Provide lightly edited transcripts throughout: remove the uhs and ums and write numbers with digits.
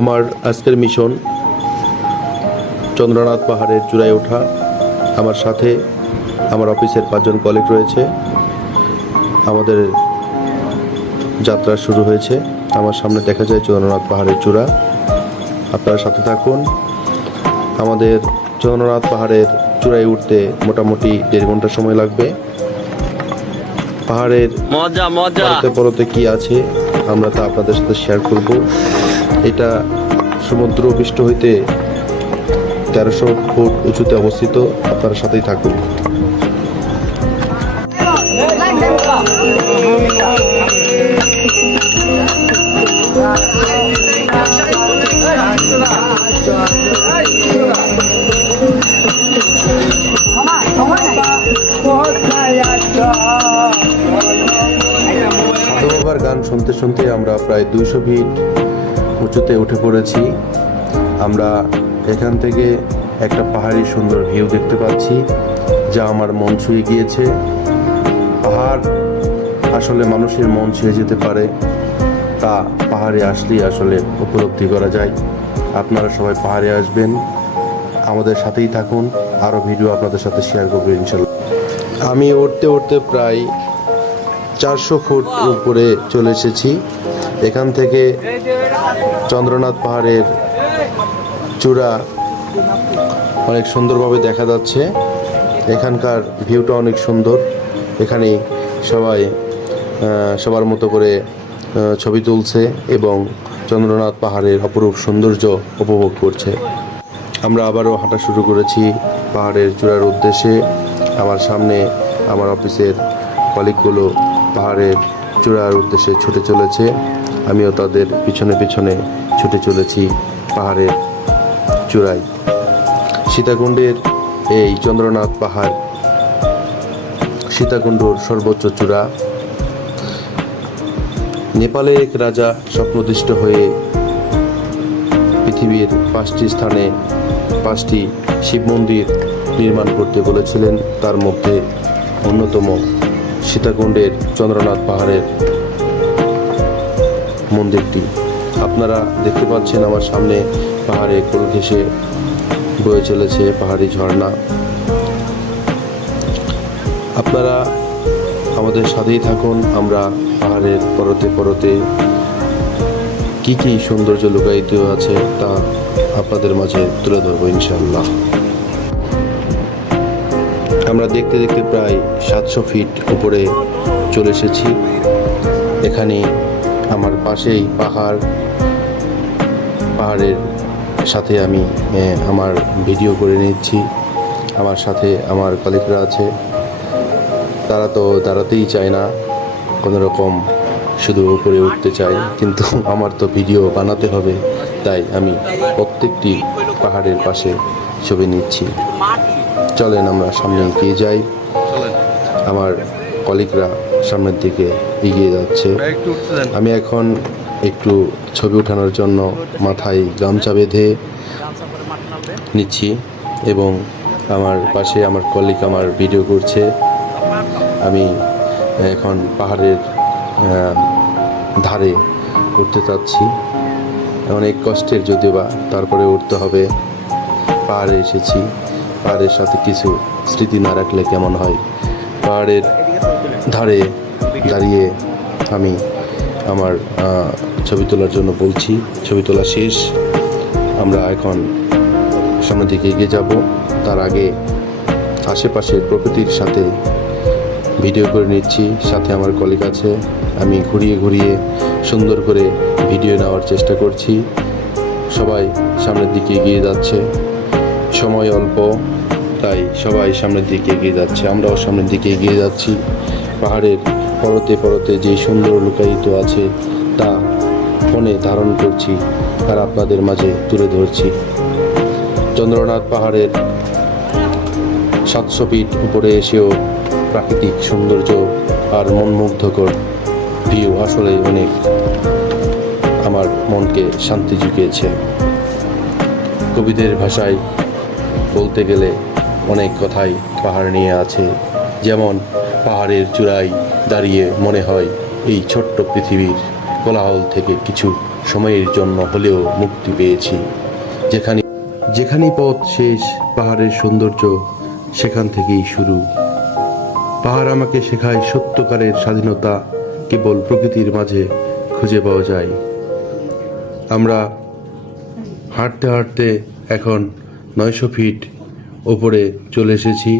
আমার আজকের মিশন চন্দ্রনাথ পাহাড়ের চূড়ায় ওঠা। আমার সাথে আমার অফিসের 5 জন কলিগ রয়েছে। আমাদের যাত্রা শুরু হয়েছে। আমার সামনে দেখা যায় চন্দ্রনাথ পাহাড়ের চূড়া। আপনারা সাথে থাকুন। আমাদের চন্দ্রনাথ পাহাড়ের চূড়ায় উঠতে মোটামুটি 1.5 ঘন্টা সময় লাগবে। পাহাড়ের পরতে পরতে কি আছে আমরা তা আপনাদের সাথে শেয়ার করব। এটা সমুদ্র পৃষ্ঠ হইতে 1300 ফুট উঁচুতে অবস্থিত। আপনার সাথেই থাকুন। সাধু বাবার গান শুনতে শুনতে আমরা প্রায় 200 ফিট উঁচুতে উঠে পড়েছি। আমরা এখান থেকে একটা পাহাড়ি সুন্দর ভিউ দেখতে পাচ্ছি, যা আমার মন ছুঁয়ে গিয়েছে। পাহাড় আসলে মানুষের মন ছুঁয়ে যেতে পারে, তা পাহাড়ে আসলেই আসলে উপলব্ধি করা যায়। আপনারা সবাই পাহাড়ে আসবেন, আমাদের সাথেই থাকুন। আরও ভিডিও আপনাদের সাথে শেয়ার করবো ইনশাল্লাহ। আমি উঠতে উঠতে প্রায় 400 ফুট উপরে চলে এসেছি। এখান থেকে চন্দ্রনাথ পাহাড়ের চূড়া অনেক সুন্দরভাবে দেখা যাচ্ছে। এখানকার ভিউটা অনেক সুন্দর। এখানে সবাই সবার মতো করে ছবি তুলছে এবং চন্দ্রনাথ পাহাড়ের অপরূপ সৌন্দর্য উপভোগ করছে। আমরা আবারও হাঁটা শুরু করেছি পাহাড়ের চূড়ার উদ্দেশ্যে। আমার সামনে আমার অফিসের কলিগগুলো পাহাড়ের চূড়ার উদ্দেশ্যে ছুটে চলেছে। আমিও তাদের পিছনে পিছনে ছুটে চলেছি পাহাড়ের চূড়ায়। সীতাকুণ্ডের এই চন্দ্রনাথ পাহাড় সীতাকুণ্ডর সর্বোচ্চ চূড়া। নেপালে এক রাজা স্বপ্নদৃষ্ট হয়ে পৃথিবীর 5টি স্থানে 5টি শিব মন্দির নির্মাণ করতে বলেছিলেন। তার মধ্যে অন্যতম সীতাকুণ্ডের চন্দ্রনাথ পাহাড়ের মন্দিরটি। আপনারা দেখতে পাচ্ছেন আমার সামনে পাহাড়ে কোল ঘেঁষে বয়ে চলেছে পাহাড়ি ঝর্ণা। আপনারা আমাদের সাথেই থাকুন। আমরা পাহাড়ের পরতে পরতে কি কি সৌন্দর্য লুকায়িত আছে তা আপনাদের মাঝে তুলে ধরবো ইনশাল্লাহ। আমরা দেখতে দেখতে প্রায় 700 ফিট উপরে চলে এসেছি। এখানে আমার পাশেই পাহাড়ের সাথে আমি আমার ভিডিও করে নিচ্ছি। আমার সাথে আমার কলিগরা আছে, তারা তো দাঁড়াতেই চায় না, কোনো রকম শুধু উপরে উঠতে চায়, কিন্তু আমার তো ভিডিও বানাতে হবে, তাই আমি প্রত্যেকটি পাহাড়ের পাশে ছবি নিচ্ছি। চলেন আমরা সামনে এগিয়ে যাই। আমার কলিগরা সামনের দিকে এগিয়ে যাচ্ছে। আমি এখন একটু ছবি ওঠানোর জন্য মাথায় গামছা বেঁধে নিচ্ছি এবং আমার পাশে আমার কলিগ আমার ভিডিও করছে। আমি এখন পাহাড়ের ধারে উঠতে চাচ্ছি। অনেক কষ্টের যদিও বা, তারপরে উঠতে হবে। পাহাড়ে এসেছি, পাহাড়ের সাথে কিছু স্মৃতি না রাখলে কেমন হয়। পাহাড়ের ধারে দাঁড়িয়ে আমি আমার ছবি তোলার জন্য বলছি। ছবি তোলা শেষ, আমরা এখন সামনের দিকে এগিয়ে যাব। তার আগে আশেপাশের প্রকৃতির সাথে ভিডিও করে নিচ্ছি। সাথে আমার কলিগ আছে, আমি ঘুরিয়ে ঘুরিয়ে সুন্দর করে ভিডিও নেওয়ার চেষ্টা করছি। সবাই সামনের দিকে এগিয়ে যাচ্ছে, সময় অল্প, তাই সবাই সামনের দিকে এগিয়ে যাচ্ছে। আমরাও সামনের দিকে এগিয়ে যাচ্ছি। পাহাড়ের পরতে পরতে যে সুন্দর লুকায়িত আছে তা ফোনে ধারণ করছি আর আপনাদের মাঝে তুলে ধরছি। চন্দ্রনাথ পাহাড়ের 700 ফিট উপরে এসেও প্রাকৃতিক সৌন্দর্য আর মনমুগ্ধকর ভিউ আসলে অনেক আমার মনকে শান্তি জুগিয়েছে। কবিদের ভাষায় বলতে গেলে অনেক কথাই পাহাড় নিয়ে আছে, যেমন পাহাড়ের চূড়ায় দাঁড়িয়ে মনে হয় এই ছোট্ট পৃথিবীর কোলাহল থেকে কিছু সময়ের জন্য হলেও মুক্তি পেয়েছি। যেখানেই পথ শেষ, পাহাড়ের সৌন্দর্য সেখান থেকেই শুরু। পাহাড় আমাকে শেখায় সত্যকারের স্বাধীনতা কেবল প্রকৃতির মাঝে খুঁজে পাওয়া যায়। আমরা হাঁটতে হাঁটতে এখন 900 ফিট ওপরে চলে এসেছি।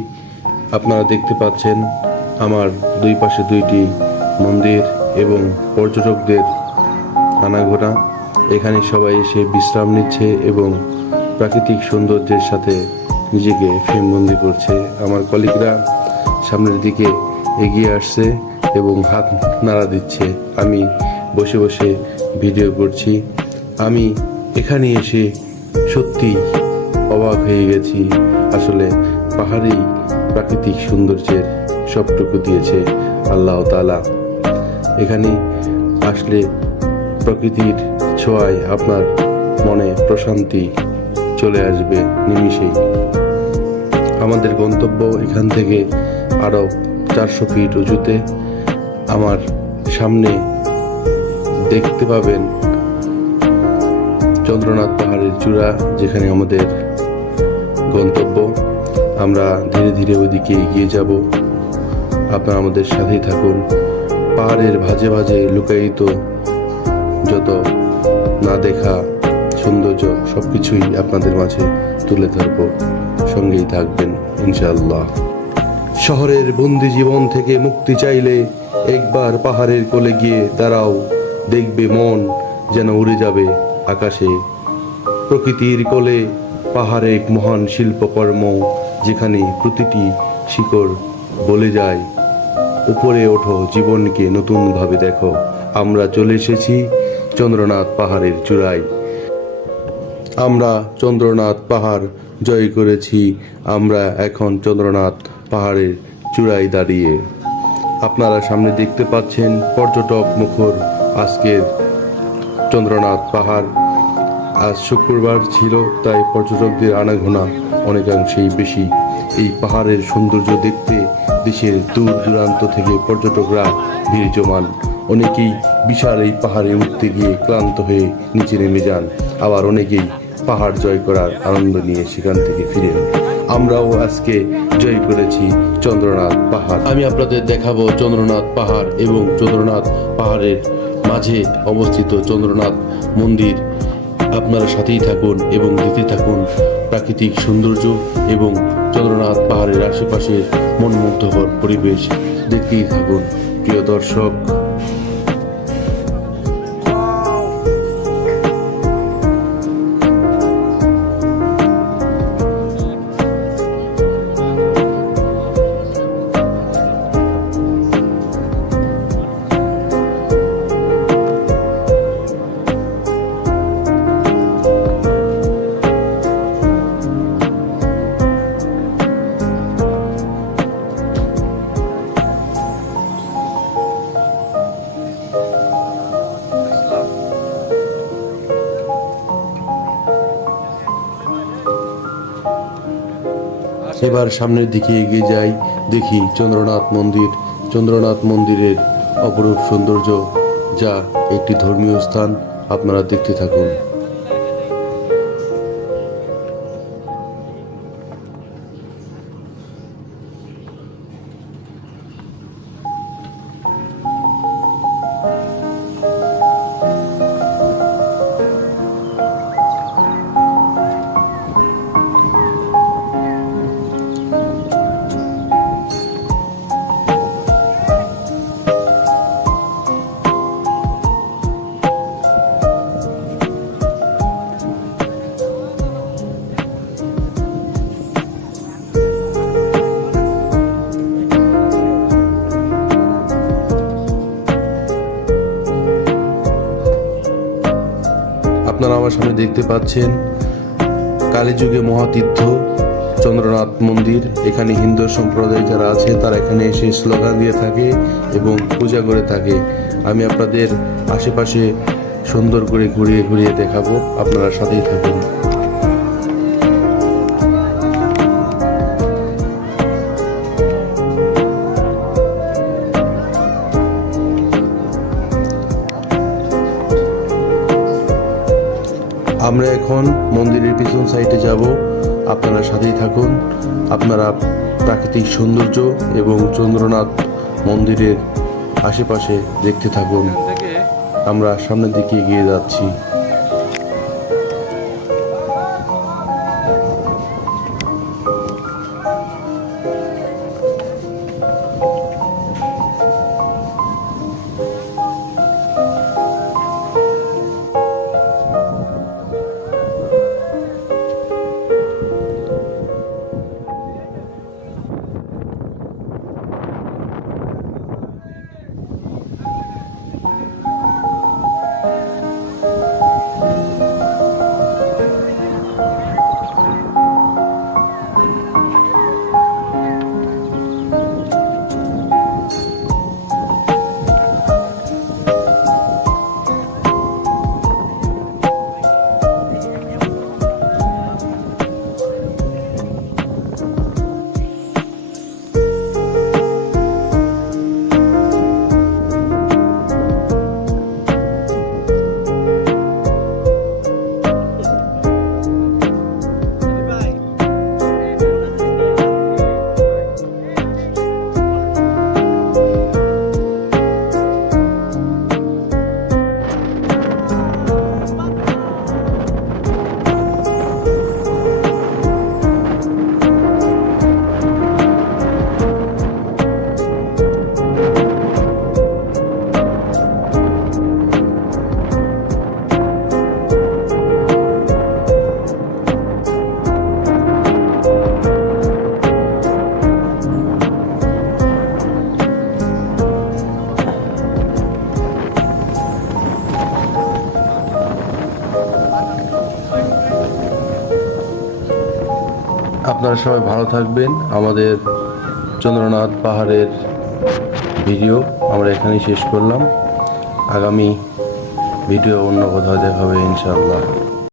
আপনারা দেখতে পাচ্ছেন আমার দুই পাশে দুইটি মন্দির এবং পর্যটকদের আনাগোনা। এখানে সবাই এসে বিশ্রাম নিচ্ছে এবং প্রাকৃতিক সৌন্দর্যের সাথে নিজেকে ফ্রেমবন্দি করছে। আমার কলিগরা সামনের দিকে এগিয়ে আসছে এবং হাত নাড়া দিচ্ছে। আমি বসে বসে ভিডিও করছি। আমি এখানে এসে সত্যি অবাক হয়ে গেছি। আসলে পাহাড়েই প্রাকৃতিক সৌন্দর্যের সবটুকু দিয়েছে আল্লাহ তাআলা। এখানে আসলে প্রকৃতির ছোঁয়ায় আপনার মনে প্রশান্তি চলে আসবে নিমিষেই। আমাদের গন্তব্য এখান থেকে আরও 400 ফিট উঁচুতে। আমার সামনে দেখতে পাবেন চন্দ্রনাথ পাহাড়ের চূড়া, যেখানে আমাদের গন্তব্য। আমরা ধীরে ধীরে ওইদিকে এগিয়ে যাব। আপনারা আমাদের সাথেই থাকুন। পাহাড়ের ভাঁজে ভাঁজে লুকায়িত যত না দেখা সৌন্দর্য সবকিছুই আপনাদের মাঝে তুলে ধরব। সঙ্গেই থাকবেন ইনশাআল্লাহ। শহরের বন্দি জীবন থেকে মুক্তি চাইলে একবার পাহাড়ের কোলে গিয়ে দাঁড়াও, দেখবে মন যেন উড়ে যাবে আকাশে। প্রকৃতির কোলে পাহাড়ে এক মহান শিল্পকর্ম, যেখানে প্রতিটি শিকড় বলে যায় উপরে ওঠো, জীবনকে নতুনভাবে দেখো। আমরা চলে এসেছি চন্দ্রনাথ পাহাড়ের চূড়ায়। আমরা চন্দ্রনাথ পাহাড় জয় করেছি। আমরা এখন চন্দ্রনাথ পাহাড়ের চূড়ায় দাঁড়িয়ে। আপনারা সামনে দেখতে পাচ্ছেন পর্যটক মুখর আজকের চন্দ্রনাথ পাহাড়। আজ শুক্রবার ছিল, তাই পর্যটকদের আনাগোনা অনেকাংশেই বেশি। এই পাহাড়ের সৌন্দর্য দেখতে দেশের দূর দূরান্ত থেকে পর্যটকরা ভিড় জমান। অনেকেই বিশাল এই পাহাড়ে উঠতে গিয়ে ক্লান্ত হয়ে নিচে নেমে যান, আবার অনেকেই পাহাড় জয় করার আনন্দ নিয়ে সেখান থেকে ফিরেন। আমরাও আজকে জয় করেছি চন্দ্রনাথ পাহাড়। আমি আপনাদের দেখাবো চন্দ্রনাথ পাহাড় এবং চন্দ্রনাথ পাহাড়ের মাঝে অবস্থিত চন্দ্রনাথ মন্দির। আপনারা সাথেই থাকুন এবং দেখতে থাকুন প্রাকৃতিক সৌন্দর্য এবং চন্দ্রনাথ পাহাড়ের আশেপাশের মনমুগ্ধকর পরিবেশ দেখতেই থাকুন প্রিয় দর্শক। এবার সামনের দিকে এগিয়ে যাই, দেখি চন্দ্রনাথ মন্দির। চন্দ্রনাথ মন্দিরের অপরূপ সৌন্দর্য, যা একটি ধর্মীয় স্থান। আপনারা দেখতে থাকুন। আপনারা আমার সামনে দেখতে পাচ্ছেন কালীযুগে মহাতীর্থ চন্দ্রনাথ মন্দির। এখানে হিন্দু সম্প্রদায় যারা আছে তারা এখানে এসে স্লোগান দিয়ে থাকে এবং পূজা করে থাকে। আমি আপনাদের আশেপাশে সুন্দর করে ঘুরিয়ে ঘুরিয়ে দেখাবো, আপনারা সাথেই থাকুন। আমরা এখন মন্দিরের পিছন সাইডে যাব, আপনারা সাথেই থাকুন। আপনারা প্রাকৃতিক সৌন্দর্য এবং চন্দ্রনাথ মন্দিরের আশেপাশে দেখতে থাকুন। আমরা সামনের দিকে এগিয়ে যাচ্ছি। আপনারা সবাই ভালো থাকবেন। আমাদের চন্দ্রনাথ পাহাড়ের ভিডিও আমরা এখানেই শেষ করলাম। আগামী ভিডিও অন্য কোথাও দেখা হবে ইনশাআল্লাহ।